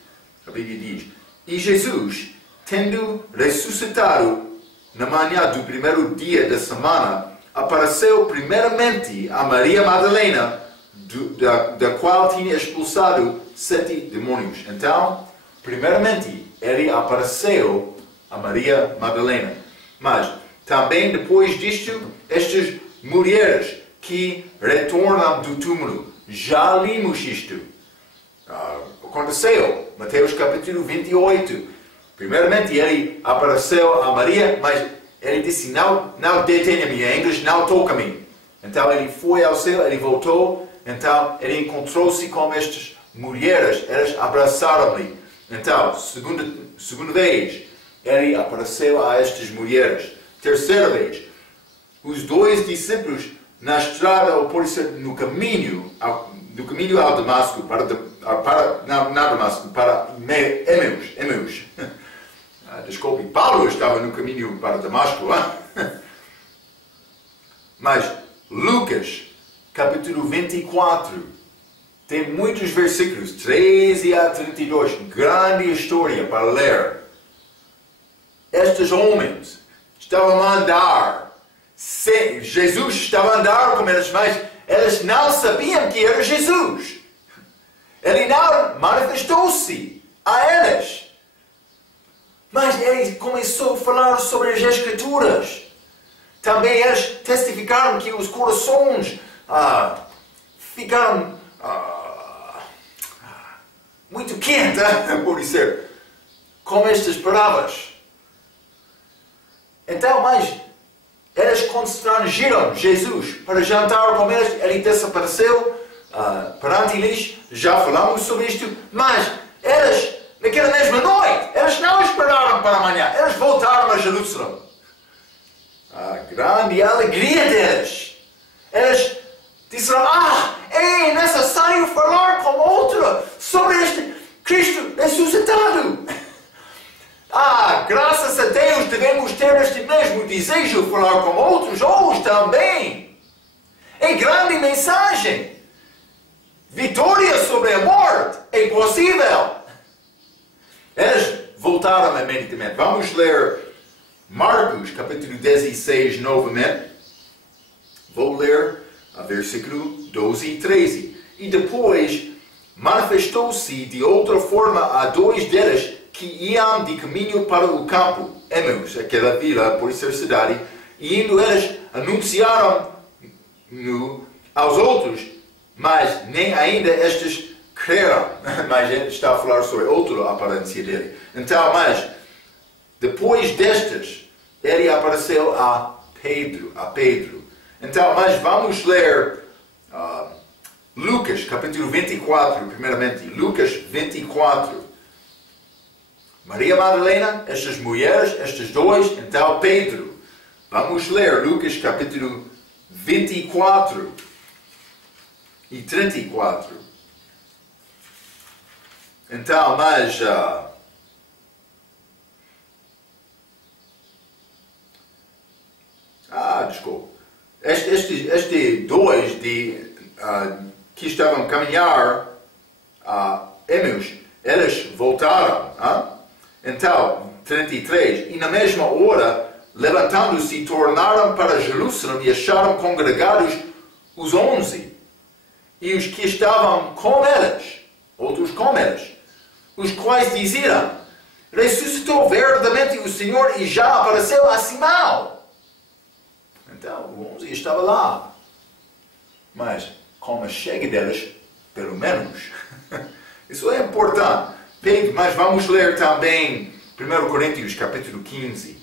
A Bíblia diz: E Jesus, tendo ressuscitado na manhã do primeiro dia da semana, apareceu primeiramente a Maria Madalena, da qual tinha expulsado 7 demônios. Então, primeiramente, ele apareceu a Maria Madalena. Mas, também depois disto, estas mulheres que retornam do túmulo. Já limos isto. Aconteceu, Mateus capítulo 28. Primeiramente, ele apareceu a Maria, mas ele disse, não detenha-me, em inglês, não toca-me. Então, ele foi ao céu, ele voltou, então, ele encontrou-se com estas mulheres, elas abraçaram-lhe. Então, segunda vez, ele apareceu a estas mulheres. Terceira vez, os 2 discípulos na estrada, ou pode ser no caminho, do caminho ao Damasco, Damasco, para Emeus. Desculpe, Paulo estava no caminho para Damasco. Mas Lucas, capítulo 24, tem muitos versículos, 13 a 32, grande história para ler. Estes homens estavam a andar, Jesus estava a andar com eles, mas eles não sabiam que era Jesus. Ele não manifestou-se a eles. Mas ele começou a falar sobre as Escrituras. Também eles testificaram que os corações ficaram muito quentes, por ser, com estas palavras. Então, mas eles constrangiram Jesus para jantar com eles. Ele desapareceu perante eles. Já falamos sobre isto. Mas eles, naquela mesma noite, eles não esperaram para amanhã. Eles voltaram a Jerusalém. A grande alegria deles. Eles disseram, é necessário falar com outro sobre este Cristo ressuscitado. Graças a Deus devemos ter este mesmo desejo de falar com outros hoje também. É grande mensagem. Vitória sobre a morte é possível. Eles voltaram imediatamente. Vamos ler Marcos capítulo 16 novamente. Vou ler a versículo 12 e 13. E depois manifestou-se de outra forma a 2 deles que iam de caminho para o campo, Emeus, aquela vila, por ser cidade, e indo eles anunciaram aos outros, mas nem ainda estes creram. Mas ele está a falar sobre outra aparência dele. Então, mas, depois destes, ele apareceu a Pedro. Então, mas vamos ler Lucas, capítulo 24, primeiramente. Lucas 24. Maria Madalena, estas mulheres, estes 2, então Pedro. Vamos ler Lucas capítulo 24 e 34. Então, mas desculpa. Estes 2 que estavam a caminhar a Emeus, eles voltaram. Então, 33, e na mesma hora, levantando-se, tornaram para Jerusalém e acharam congregados os 11, e os que estavam com eles, outros com eles, os quais diziam, ressuscitou verdadeiramente o Senhor e já apareceu a Simão. Então, o 11 estava lá, mas com a chega deles, pelo menos. Isso é importante. Mas vamos ler também 1 Coríntios capítulo 15.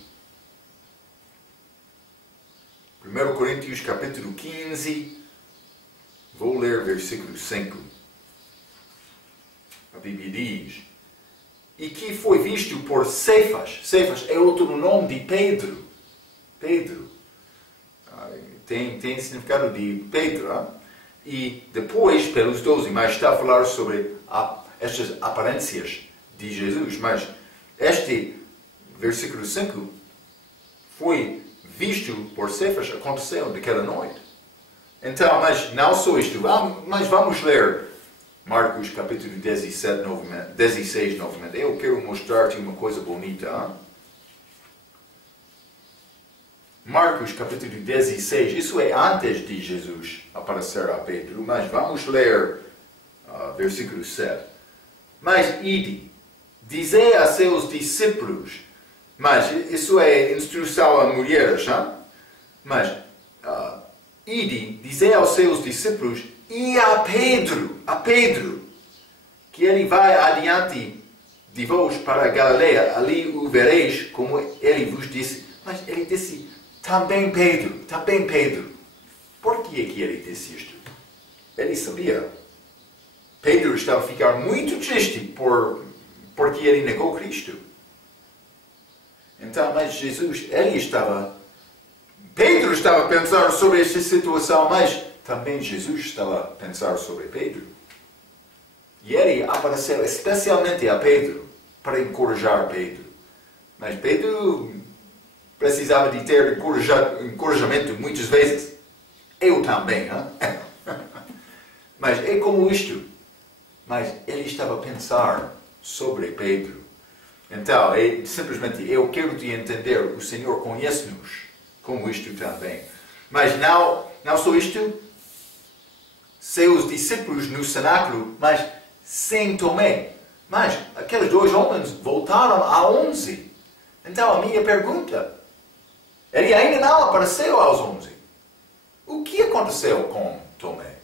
1 Coríntios capítulo 15. Vou ler versículo 5. A Bíblia diz: E que foi visto por Cefas. Cefas é outro nome de Pedro. tem significado de Pedro, e depois pelos 12, mas está a falar sobre estas aparências de Jesus. Mas este versículo 5 foi visto por Cefas, aconteceu naquela noite. Então, mas não só isto, mas vamos ler Marcos capítulo 16 novamente. Eu quero mostrar-te uma coisa bonita. Hein? Marcos capítulo 16, isso é antes de Jesus aparecer a Pedro, mas vamos ler versículo 7. Mas ide, dizei a seus discípulos, mas isso é instrução a mulheres, hein? Mas ide, dizei aos seus discípulos e a Pedro, que ele vai adiante de vós para a Galileia, ali o vereis, como ele vos disse. Mas ele disse, também Pedro. Por que é que ele disse isto? Ele sabia. Pedro estava a ficar muito triste porque ele negou Cristo. Então, mas Pedro estava a pensar sobre esta situação, mas também Jesus estava a pensar sobre Pedro. E ele apareceu especialmente a Pedro, para encorajar Pedro. Mas Pedro precisava de ter encorajamento muitas vezes. Eu também, hein? Mas é como isto. Mas ele estava a pensar sobre Pedro. Então, simplesmente, eu quero te entender, o Senhor conhece-nos como isto também. Mas não só isto, seus discípulos no cenáculo, mas sem Tomé. Mas aqueles dois homens voltaram a 11. Então, a minha pergunta, ele ainda não apareceu aos 11. O que aconteceu com Tomé?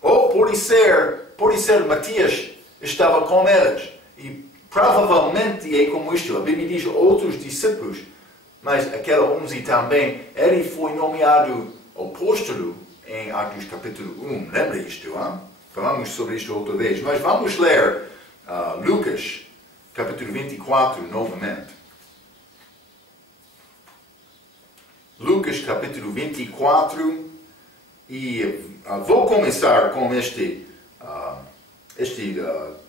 Ou pode ser Matias estava com eles. E provavelmente é como isto. A Bíblia diz outros discípulos. Mas aquele 11 também. Ele foi nomeado apóstolo em Atos capítulo 1. Lembra isto? Hein? Falamos sobre isto outra vez. Mas vamos ler Lucas capítulo 24 novamente. Lucas capítulo 24. E vou começar com este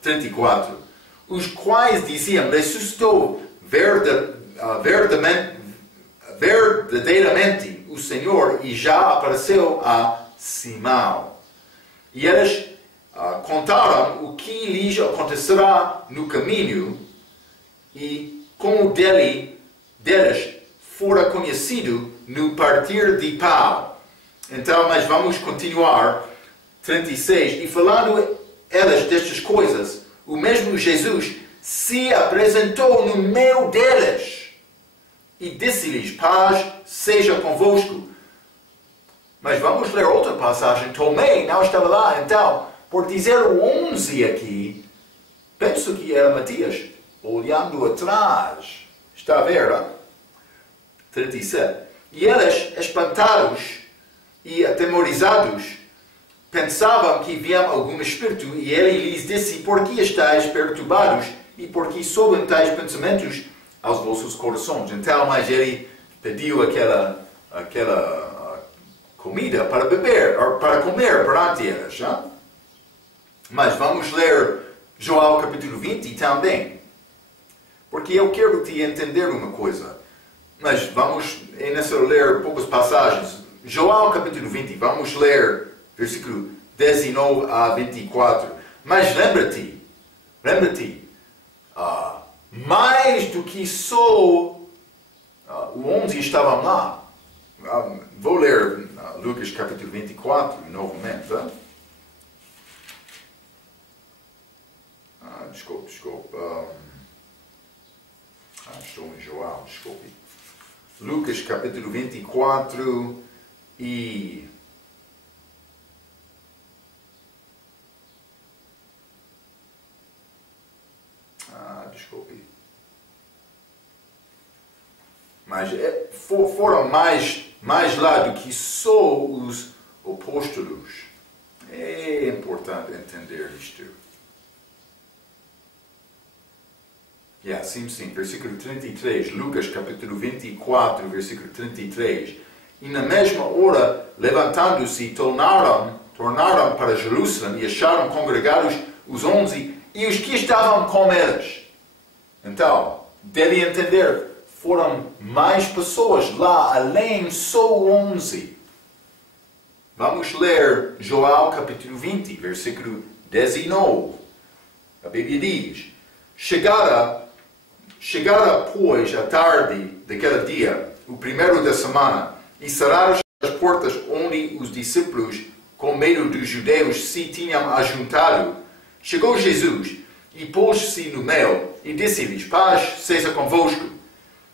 34. Os quais diziam, ressuscitou verdadeiramente o Senhor e já apareceu a Simão. E eles contaram o que lhes acontecerá no caminho e como deles fora conhecido no partir de pão. Então, mas vamos continuar. 36. E falando elas destas coisas, o mesmo Jesus se apresentou no meio deles e disse-lhes, paz seja convosco. Mas vamos ler outra passagem. Tomé não estava lá. Então, por dizer o 11 aqui, penso que era Matias, olhando atrás. Está a ver, hein? 37. E eles, espantados e atemorizados, pensavam que via algum espírito, e ele lhes disse, por que estáis perturbados, e por que sobem tais pensamentos aos vossos corações? Então, mas ele pediu aquela comida para beber, ou para comer perante eles. Hein? Mas vamos ler João capítulo 20 também, porque eu quero te entender uma coisa. Mas vamos, é necessário ler poucas passagens. João capítulo 20, vamos ler versículo 19 a 24. Mas lembra-te, mais do que só o 11 estavam lá. Vou ler Lucas capítulo 24 novamente. Desculpe. Estou em João, desculpe. Lucas capítulo 24 e... desculpe. Mas foram mais lá do que só os apóstolos. É importante entender isto. Sim, versículo 33, Lucas capítulo 24, versículo 33. E na mesma hora, levantando-se, tornaram para Jerusalém e acharam congregados os 11 e os que estavam com eles. Então, deve entender, foram mais pessoas lá, além só 11. Vamos ler João capítulo 20, versículo 19. A Bíblia diz: Chegara, pois, a tarde daquele dia, o primeiro da semana, e cerraram as portas onde os discípulos, com medo dos judeus, se tinham ajuntado. Chegou Jesus e pôs-se no meio e disse-lhes: Paz seja convosco.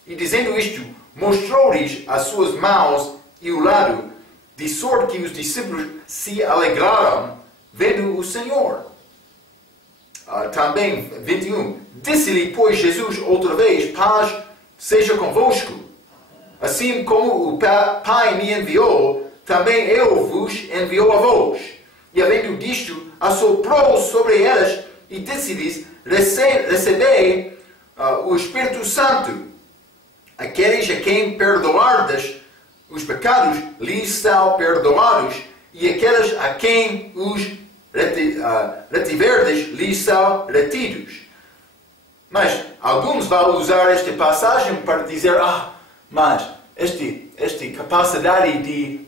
E dizendo isto, mostrou-lhes as suas mãos e o lado, de sorte que os discípulos se alegraram vendo o Senhor. Também, 21, disse-lhe, pois, Jesus outra vez: Paz seja convosco. Assim como o Pai me enviou, também eu vos envio a vós. E havendo disto, assoprou sobre eles e disse-lhes: Recebei o Espírito Santo. Aqueles a quem perdoardes os pecados, lhes são perdoados, e aqueles a quem os retiverdes, lhes são retidos. Mas alguns vão usar esta passagem para dizer: mas esta capacidade de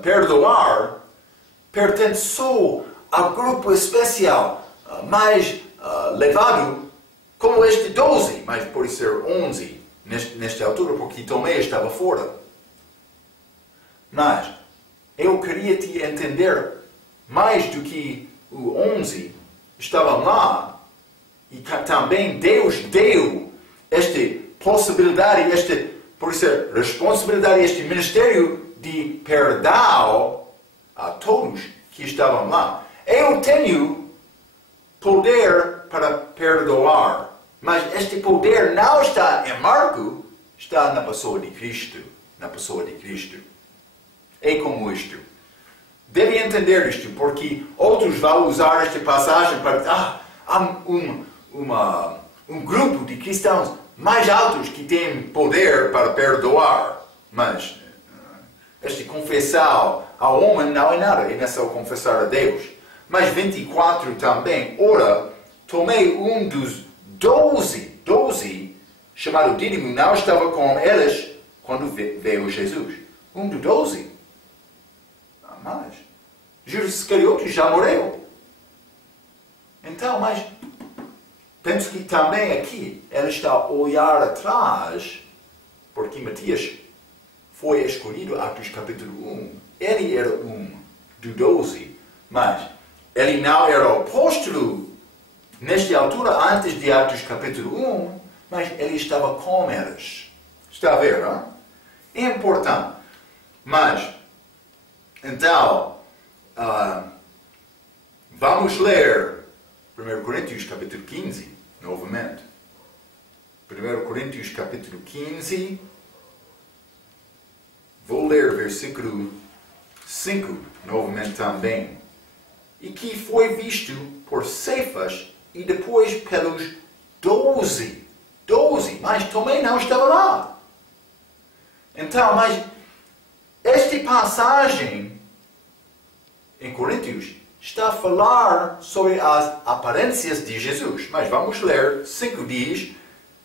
perdoar pertence só ao grupo especial mais levado, como este 12, mas pode ser 11 nesta altura, porque Tomé estava fora. Mas eu queria te entender mais do que o 11 estavam lá, e também Deus deu esta possibilidade, esta, por ser responsabilidade, este ministério de perdão a todos que estavam lá. Eu tenho poder para perdoar, mas este poder não está em Marco, está na pessoa de Cristo. Na pessoa de Cristo. É como isto. Deve entender isto, porque outros vão usar esta passagem para há um grupo de cristãos mais altos que têm poder para perdoar. Mas esta confissão ao homem não é nada, é só confessar a Deus. Mas 24 também, ora, tomei um dos 12, chamado Dídimo, não estava com eles quando veio Jesus. Um dos 12. Mas Judas Iscariote já morreu. Então, mas penso que também aqui ele está a olhar atrás, porque Matias foi escolhido, Atos capítulo 1. Ele era um do 12, mas ele não era apóstolo nesta altura, antes de Atos capítulo 1, mas ele estava com eles. Está a ver, não? É importante. Mas, então, vamos ler 1 Coríntios capítulo 15, novamente. 1 Coríntios capítulo 15, vou ler versículo 5, novamente também. E que foi visto por Cefas e depois pelos 12, mas também não estava lá. Então, mas esta passagem em Coríntios está a falar sobre as aparências de Jesus. Mas vamos ler 5 dias,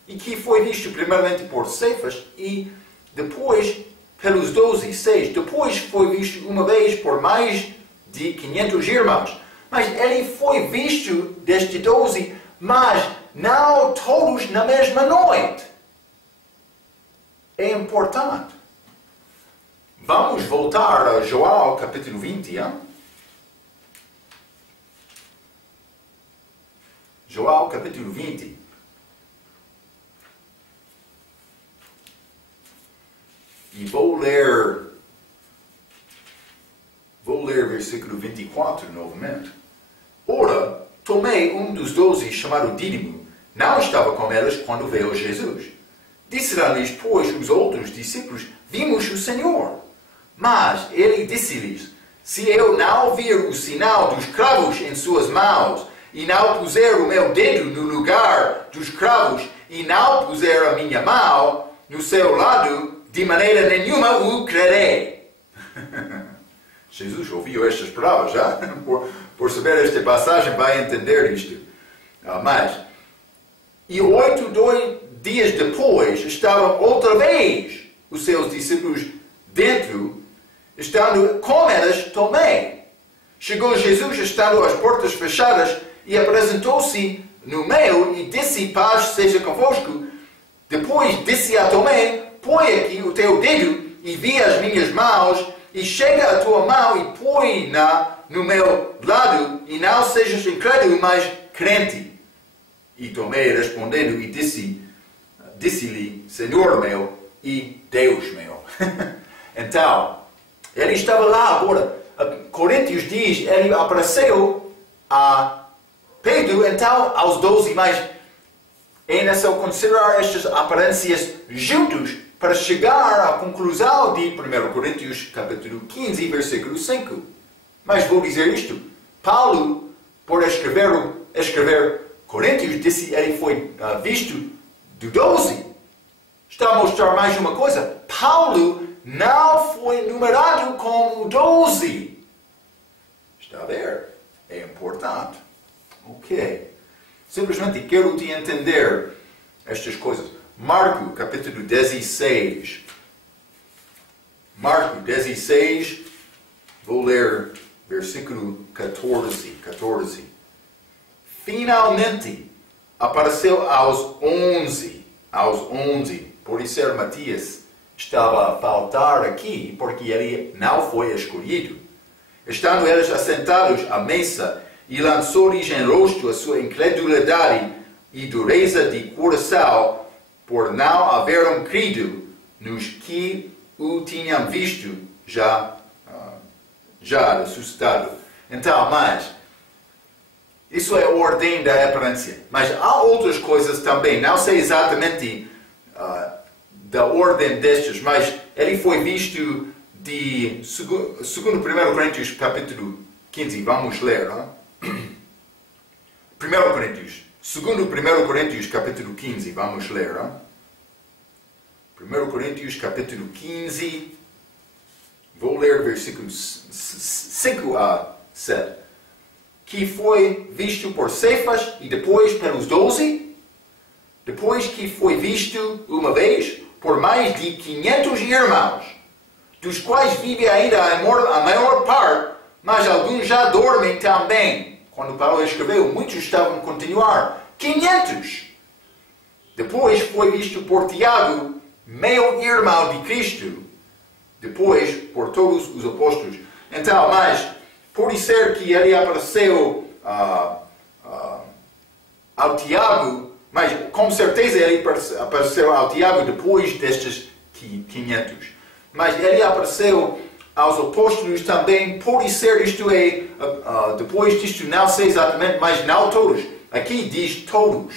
e que foi visto primeiramente por Cefas e depois pelos 12, 6. Depois foi visto uma vez por mais de 500 irmãos. Mas ele foi visto destes 12, mas não todos na mesma noite. É importante. Vamos voltar a João capítulo 20. Hein? João capítulo 20. E vou ler versículo 24 novamente. Ora, Tomé, um dos 12, chamado Dídimo, não estava com eles quando veio Jesus. Disseram-lhes, pois, os outros discípulos: Vimos o Senhor. Mas ele disse-lhes: Se eu não vir o sinal dos cravos em suas mãos, e não puser o meu dedo no lugar dos cravos, e não puser a minha mão no seu lado, de maneira nenhuma o crerei. Jesus ouviu estas palavras, já? Por saber esta passagem, vai entender isto. E 8 dias depois, estavam outra vez os seus discípulos dentro, estando com elas Tomé. Chegou Jesus, estando as portas fechadas, e apresentou-se no meio e disse: paz seja convosco. Depois disse a Tomé: põe aqui o teu dedo e vê as minhas mãos, e chega a tua mão e põe-na no meu lado, e não sejas incrédulo, mas crente. E Tomé respondendo e disse-lhe: Senhor meu e Deus meu. Então, ele estava lá agora. Coríntios diz, ele apareceu a Pedro, então aos 12, mas é necessário considerar estas aparências juntos para chegar à conclusão de 1 Coríntios capítulo 15, versículo 5. Mas vou dizer isto: Paulo, por escrever Coríntios, disse que ele foi visto do 12. Está a mostrar mais uma coisa: Paulo não foi numerado como 12. Está a ver? É importante. Ok. Simplesmente quero te entender estas coisas. Marco, capítulo 16. Marco 16, vou ler versículo 14. Finalmente apareceu aos 11. Por isso Matias estava a faltar aqui, porque ele não foi escolhido. Estando eles assentados à mesa, e lançou-lhes em rosto a sua incredulidade e dureza de coração, por não haverem crido nos que o tinham visto já ressuscitado. Então, mas isso é a ordem da aparência. Mas há outras coisas também, não sei exatamente da ordem destas, mas ele foi visto de segundo 1 Coríntios capítulo 15, vamos ler, não? 1 Coríntios, segundo 1 Coríntios capítulo 15, vamos ler, não? 1 Coríntios capítulo 15, vou ler versículos 5 a 7. Que foi visto por Cefas e depois pelos 12, depois que foi visto uma vez por mais de 500 irmãos, dos quais vive ainda a maior parte, mas alguns já dormem também. Quando Paulo escreveu, muitos estavam a continuar. 500! Depois foi visto por Tiago, meio irmão de Cristo. Depois por todos os apóstolos. Então, mas por ser que ele apareceu ao Tiago, mas com certeza ele apareceu ao Tiago depois destes 500. Mas ele apareceu aos apóstolos também, por ser isto é, depois disto não sei exatamente, mas não todos. Aqui diz todos.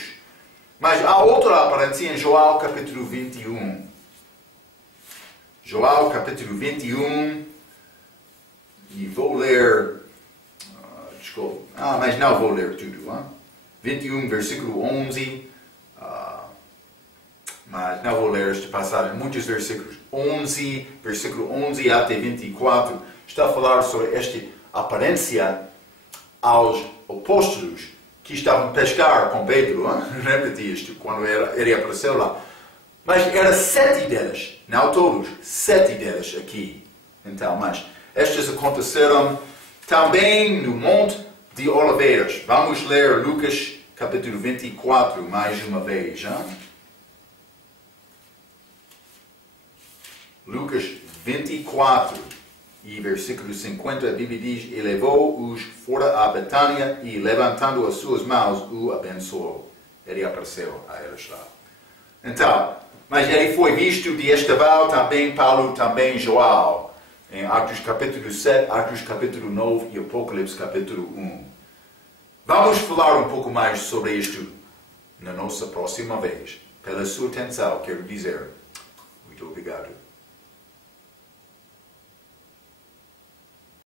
Mas há outra aparência em João capítulo 21. João capítulo 21, e vou ler, mas não vou ler tudo. 21, versículo 11, mas não vou ler esta passagem, muitos versículos. 11, versículo 11 até 24, está a falar sobre esta aparência aos apóstolos que estavam a pescar com Pedro. Repeti isto quando ele apareceu lá. Mas eram 7 delas, não todos, 7 delas aqui. Então, mas estas aconteceram também no Monte de Oliveiras. Vamos ler Lucas capítulo 24 mais uma vez. Lucas 24 e versículo 50, a Bíblia diz: E levou-os fora a Betânia e, levantando as suas mãos, o abençoou. Ele apareceu a eles lá. Então, mas ele foi visto de Estevão, também Paulo, também João, em Atos capítulo 7, Atos capítulo 9 e Apocalipse capítulo 1. Vamos falar um pouco mais sobre isto na nossa próxima vez. Pela sua atenção, quero dizer muito obrigado.